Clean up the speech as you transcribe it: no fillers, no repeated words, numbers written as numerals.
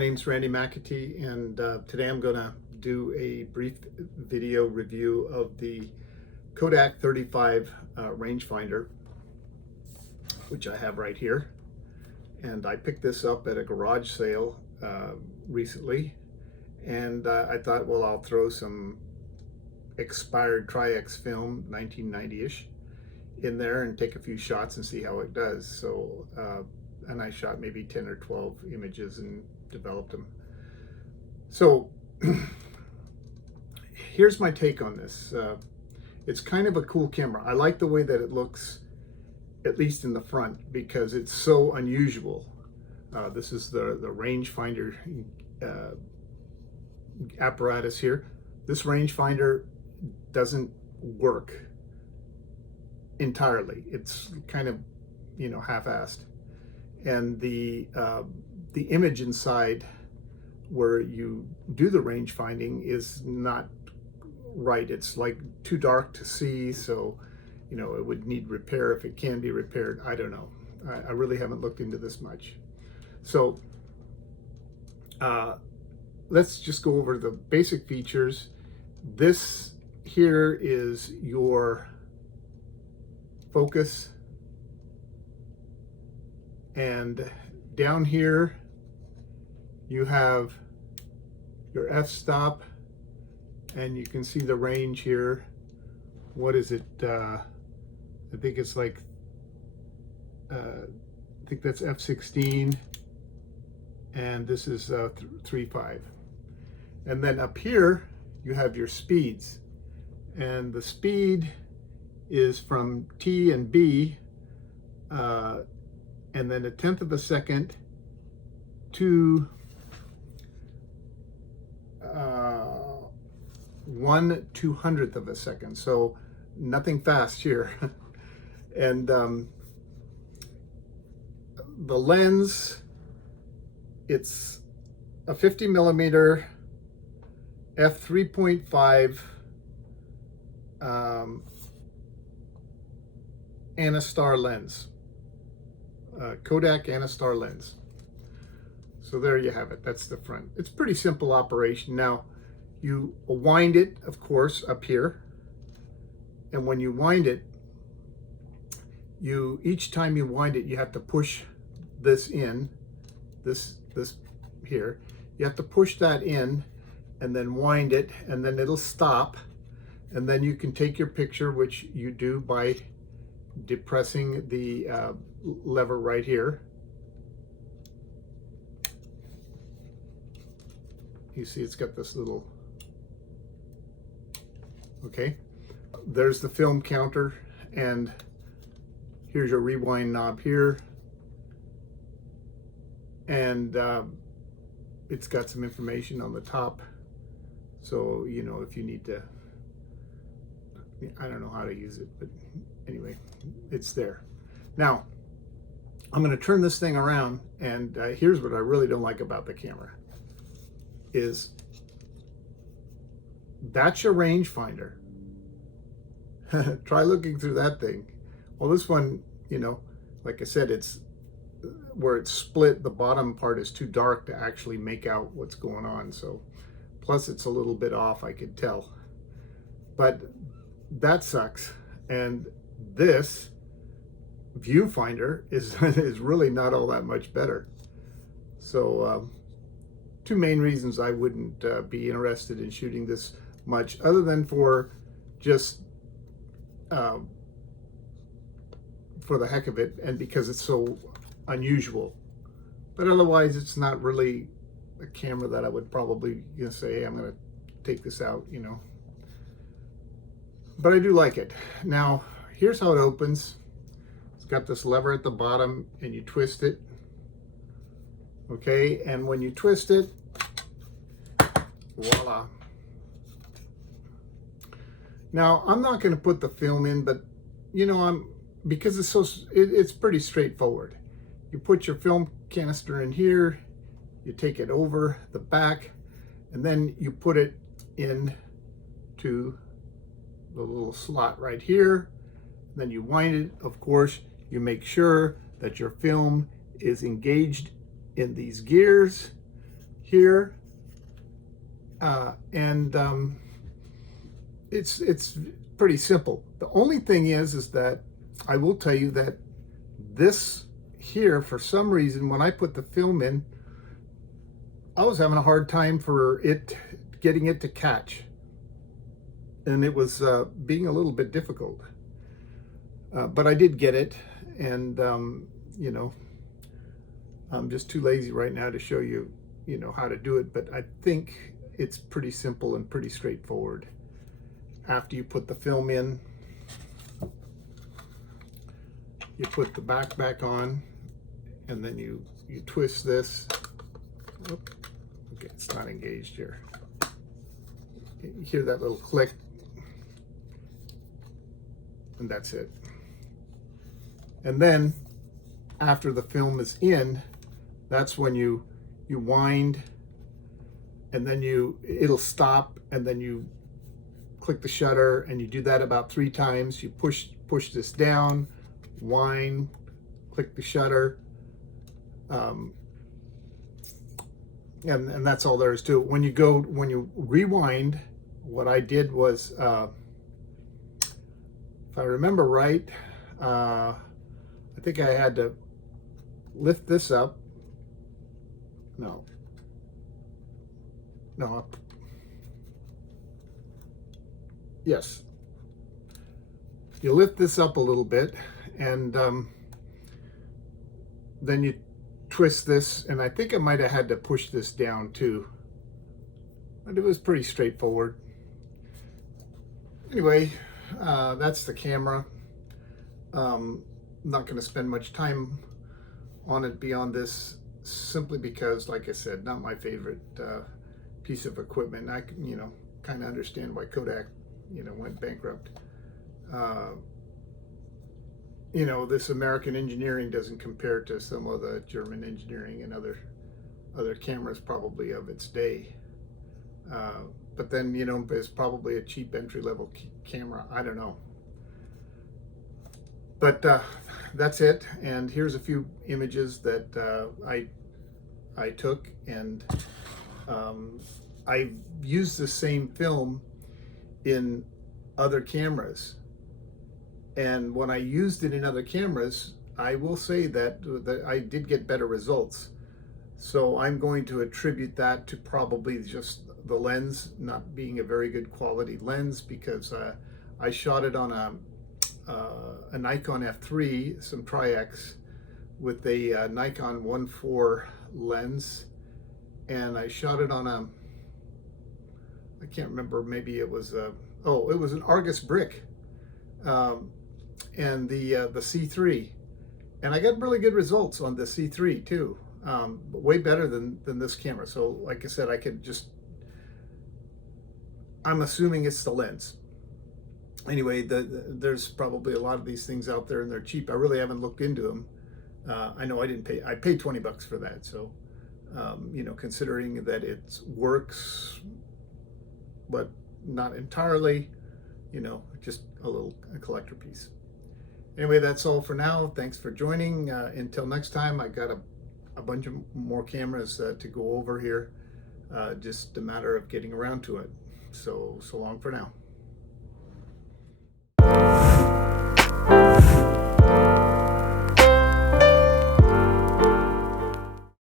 name's Randy McAtee, and today I'm going to do a brief video review of the Kodak 35 rangefinder, which I have right here. And I picked this up at a garage sale recently, and I thought, well, I'll throw some expired Tri-X film, 1990-ish, in there and take a few shots and see how it does. So, and I shot maybe 10 or 12 images and developed them. So here's my take on this. It's kind of a cool camera. I like the way that it looks, at least in the front, because it's so unusual. This is the rangefinder apparatus here. This rangefinder doesn't work entirely. It's kind of, half-assed. And the image inside where you do the range finding is not right. It's like too dark to see, so it would need repair if it can be repaired. I don't know. I really haven't looked into this much. So let's just go over the basic features. This here is your focus, and down here you have your f-stop, and you can see the range here. What is it? I think it's like I think that's f16, and this is 3.5. And then up here you have your speeds, and the speed is from T and B, and then 1/10 of a second to 1/200th of a second. So nothing fast here. And the lens, it's a 50 millimeter f3.5 Anastar lens, Kodak Anastar lens. So there you have it. That's the front. It's pretty simple operation. Now you wind it, of course, up here, and when you wind it, each time you wind it, you have to push this in, this here. You have to push that in and then wind it, and then it'll stop, and then you can take your picture, which you do by depressing the lever right here. You see it's got this little, okay, there's the film counter, and here's your rewind knob here, and it's got some information on the top, so if you need to, I don't know how to use it, but anyway, it's there. Now I'm going to turn this thing around, and here's what I really don't like about the camera is that's your rangefinder. Try looking through that thing. Well, this one, like I said, it's where it's split, the bottom part is too dark to actually make out what's going on. So plus it's a little bit off, I could tell, but that sucks. And this viewfinder is really not all that much better. So two main reasons I wouldn't be interested in shooting this much, other than for just for the heck of it, and because it's so unusual. But otherwise, it's not really a camera that I would probably say, hey, I'm going to take this out, But I do like it. Now, here's how it opens. It's got this lever at the bottom, and you twist it. Okay, and when you twist it, voila. Now, I'm not going to put the film in, but because it's pretty straightforward. You put your film canister in here, you take it over the back, and then you put it in to the little slot right here. Then you wind it. Of course, you make sure that your film is engaged in these gears. here, and it's pretty simple. The only thing is that I will tell you that this here, for some reason, when I put the film in, I was having a hard time for it, getting it to catch, and it was being a little bit difficult. But I did get it, and you know, I'm just too lazy right now to show you, how to do it. But I think it's pretty simple and pretty straightforward. After you put the film in, you put the back on, and then you twist this. Oop. Okay, it's not engaged here. You hear that little click, and that's it. And then after the film is in, that's when you wind, and then it'll stop, and then you click the shutter, and you do that about 3 times. You push this down, wind, click the shutter, and that's all there is to it. When you rewind, what I did was, if I remember right, I think I had to lift this up. No. Yes. You lift this up a little bit, and then you twist this, and I think I might have had to push this down too. But it was pretty straightforward. Anyway, that's the camera. I'm not going to spend much time on it beyond this, simply because, like I said, not my favorite piece of equipment. I kind of understand why Kodak went bankrupt. This American engineering doesn't compare to some of the German engineering and other cameras probably of its day. But then, it's probably a cheap entry-level camera. I don't know. But that's it. And here's a few images that I took, and I used the same film in other cameras. And when I used it in other cameras, I will say that I did get better results. So I'm going to attribute that to probably just the lens not being a very good quality lens, because I shot it on a Nikon F3, some Tri-X, with a Nikon 1.4 lens, and I shot it on I can't remember, maybe it was it was an Argus brick, and the C3, and I got really good results on the C3 too, way better than this camera. So like I said, I'm assuming it's the lens. Anyway, there's probably a lot of these things out there, and they're cheap. I really haven't looked into them. I know I paid $20 for that. So, considering that it works, but not entirely, just a collector piece. Anyway, that's all for now. Thanks for joining. Until next time, I got a bunch of more cameras to go over here. Just a matter of getting around to it. So long for now.